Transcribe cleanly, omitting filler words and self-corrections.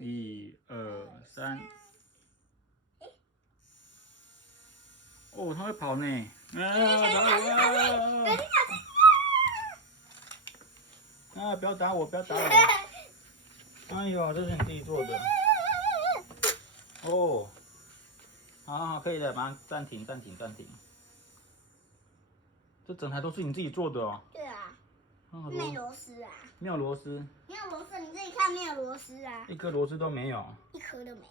1、2、3。哦，它会跑呢。啊！不要打我，不要打我！哎呦，这是你自己做的。哦，好，可以了，马上暂停。这整台都是你自己做的哦。对啊。没螺丝啊。没有螺丝。没有螺丝，你自己看，没有螺丝啊。一颗螺丝都没有。一颗都没。